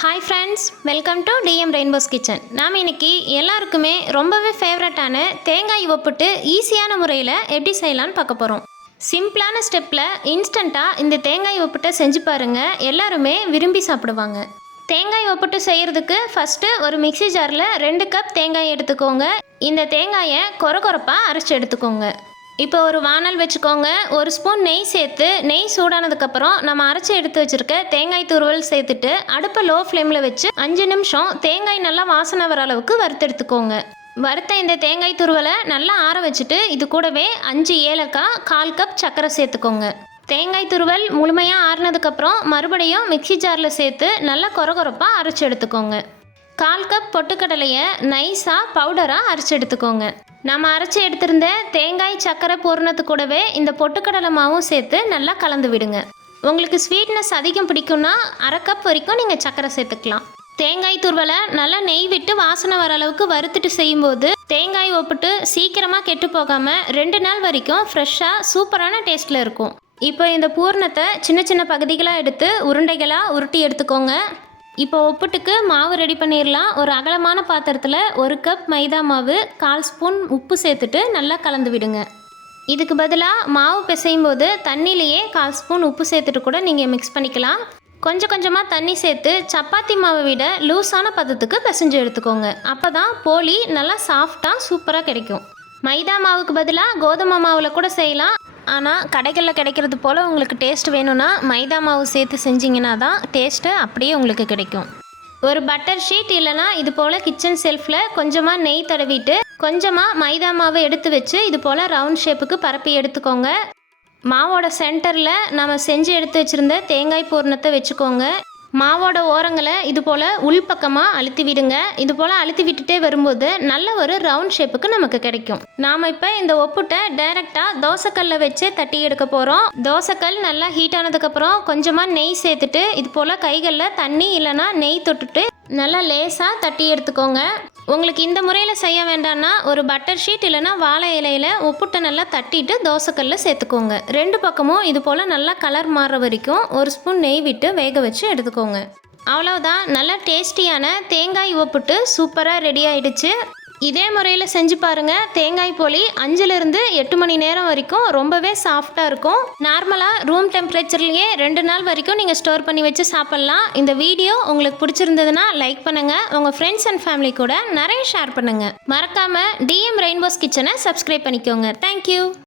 Hi friends welcome to TM Rainbow's Kitchen நாம் இன்னைக்கு எல்லாருக்குமே ரொம்பவே ஃபேவரட்டான தேங்காய் ஒப்புட்டு ஈஸியான முறையில் எப்படி செய்யலான்னு பார்க்க போகிறோம் சிம்பிளான ஸ்டெப்பில் இன்ஸ்டண்ட்டாக இந்த தேங்காய் ஒப்புட்டை செஞ்சு பாருங்கள் எல்லாருமே விரும்பி சாப்பிடுவாங்க. தேங்காய் ஒப்புட்டு செய்கிறதுக்கு ஃபஸ்ட்டு ஒரு மிக்ஸி ஜாரில் ரெண்டு கப் தேங்காய் எடுத்துக்கோங்க. இந்த தேங்காயை கொர கொரப்பாக அரைச்சி எடுத்துக்கோங்க. இப்போ ஒரு வானல் வச்சுக்கோங்க. ஒரு ஸ்பூன் நெய் சேர்த்து நெய் சூடானதுக்கப்புறம் நம்ம அரைச்சி எடுத்து வச்சிருக்க தேங்காய் துருவல் சேர்த்துட்டு அடுப்பை லோ ஃப்ளேமில் வச்சு அஞ்சு நிமிஷம் தேங்காய் நல்லா வாசனை வர அளவுக்கு வறுத்தெடுத்துக்கோங்க வறுத்த இந்த தேங்காய் துருவலை நல்லா ஆற வச்சுட்டு இது கூடவே அஞ்சு ஏலக்காய் கால் கப் சர்க்கரை சேர்த்துக்கோங்க. தேங்காய் துருவல் முழுமையாக ஆறுனதுக்கப்புறம் மறுபடியும் மிக்ஸி ஜாரில் சேர்த்து நல்லா கொர கொரப்பாக அரைச்சி எடுத்துக்கோங்க. கால் கப் பொட்டுக்கடலையை நைஸாக பவுடராக அரைச்சி எடுத்துக்கோங்க. நம்ம அரைச்சி எடுத்திருந்த தேங்காய் சர்க்கரை பூர்ணத்து கூடவே இந்த பொட்டுக்கடலை மாவும் சேர்த்து நல்லா கலந்து விடுங்க. உங்களுக்கு ஸ்வீட்னஸ் அதிகம் பிடிக்கும்னா அரை கப் வரைக்கும் நீங்கள் சர்க்கரை சேர்த்துக்கலாம். தேங்காய் துருவலை நல்லா நெய் விட்டு வாசனை வர அளவுக்கு வறுத்துட்டு செய்யும்போது தேங்காய் ஒப்பிட்டு சீக்கிரமாக கெட்டு போகாமல் ரெண்டு நாள் வரைக்கும் ஃப்ரெஷ்ஷாக சூப்பரான டேஸ்ட்டில் இருக்கும். இப்போ இந்த பூரணத்தை சின்ன சின்ன பகுதிகளாக எடுத்து உருண்டைகளாக உருட்டி எடுத்துக்கோங்க. இப்போ ஒப்புட்டுக்கு மாவு ரெடி பண்ணிடலாம் ஒரு அகலமான பாத்திரத்தில் ஒரு கப் மைதா மாவு கால் ஸ்பூன் உப்பு சேர்த்துட்டு நல்லா கலந்து விடுங்க. இதுக்கு பதிலாக மாவு பிசையும் போது தண்ணியிலேயே கால் ஸ்பூன் உப்பு சேர்த்துட்டு கூட நீங்கள் மிக்ஸ் பண்ணிக்கலாம். கொஞ்சம் கொஞ்சமாக தண்ணி சேர்த்து சப்பாத்தி மாவை விட லூஸான பதத்துக்கு பிசைஞ்சு எடுத்துக்கோங்க. அப்போ தான் போலி நல்லா சாஃப்டாக சூப்பராக கிடைக்கும். மைதா மாவுக்கு பதிலாக கோதுமை மாவில் கூட செய்யலாம். ஆனால் கடைகளில் கிடைக்கிறது போல் உங்களுக்கு டேஸ்ட் வேணும்னா மைதா மாவு சேர்த்து செஞ்சிங்கன்னா தான் டேஸ்ட்டு அப்படியே உங்களுக்கு கிடைக்கும். ஒரு பட்டர் ஷீட் இல்லைனா இது போல் கிச்சன் செல்ஃபில் கொஞ்சமாக நெய் தடவிட்டு கொஞ்சமாக மைதா மாவை எடுத்து வச்சு இது போல் ரவுண்ட் ஷேப்புக்கு பரப்பி எடுத்துக்கோங்க. மாவோட சென்டரில் நம்ம செஞ்சு எடுத்து வச்சுருந்த தேங்காய் பூர்ணத்தை வச்சுக்கோங்க. மாவோட ஓரங்களை இது போல் உள்பக்கமாக அழுத்தி விடுங்க. இது போல் அழுத்தி விட்டுட்டே வரும்போது நல்ல ஒரு ரவுண்ட் ஷேப்புக்கு நமக்கு கிடைக்கும். நாம் இப்போ இந்த ஒப்புட்டை டைரெக்டாக தோசைக்கல்ல வச்சு தட்டி எடுக்க போகிறோம் தோசைக்கல் நல்லா ஹீட் ஆனதுக்கப்புறம் கொஞ்சமாக நெய் சேர்த்துட்டு இது போல் கைகளில் தண்ணி இல்லைன்னா நெய் தொட்டுட்டு நல்லா லேசாக தட்டி எடுத்துக்கோங்க. உங்களுக்கு இந்த முறையில் செய்ய வேண்டாம்னா ஒரு பட்டர் ஷீட் இல்லைன்னா வாழை இலையில் உப்புட்டை நல்லா தட்டிட்டு தோசைக்கல்ல சேர்த்துக்கோங்க. ரெண்டு பக்கமும் இது போல் நல்லா கலர் மாறுற வரைக்கும் ஒரு ஸ்பூன் நெய் விட்டு வேக வச்சு எடுத்துக்கோங்க. அவ்வளோதான் நல்லா டேஸ்டியான தேங்காய் உப்புட்டு சூப்பராக ரெடி ஆயிடுச்சு. இதே முறையில் செஞ்சு பாருங்கள் தேங்காய் போலி அஞ்சுலேருந்து எட்டு மணி நேரம் வரைக்கும் ரொம்பவே சாஃப்டாக இருக்கும். நார்மலாக ரூம் டெம்பரேச்சர்லேயே ரெண்டு நாள் வரைக்கும் நீங்கள் ஸ்டோர் பண்ணி வச்சு சாப்பிட்லாம். இந்த வீடியோ உங்களுக்கு பிடிச்சிருந்ததுன்னா லைக் பண்ணுங்கள் உங்கள் ஃப்ரெண்ட்ஸ் அண்ட் ஃபேமிலி கூட நிறைய ஷேர் பண்ணுங்கள் மறக்காமல் டிஎம் ரெயின்போஸ் கிச்சனை சப்ஸ்கிரைப் பண்ணிக்கோங்க. Thank you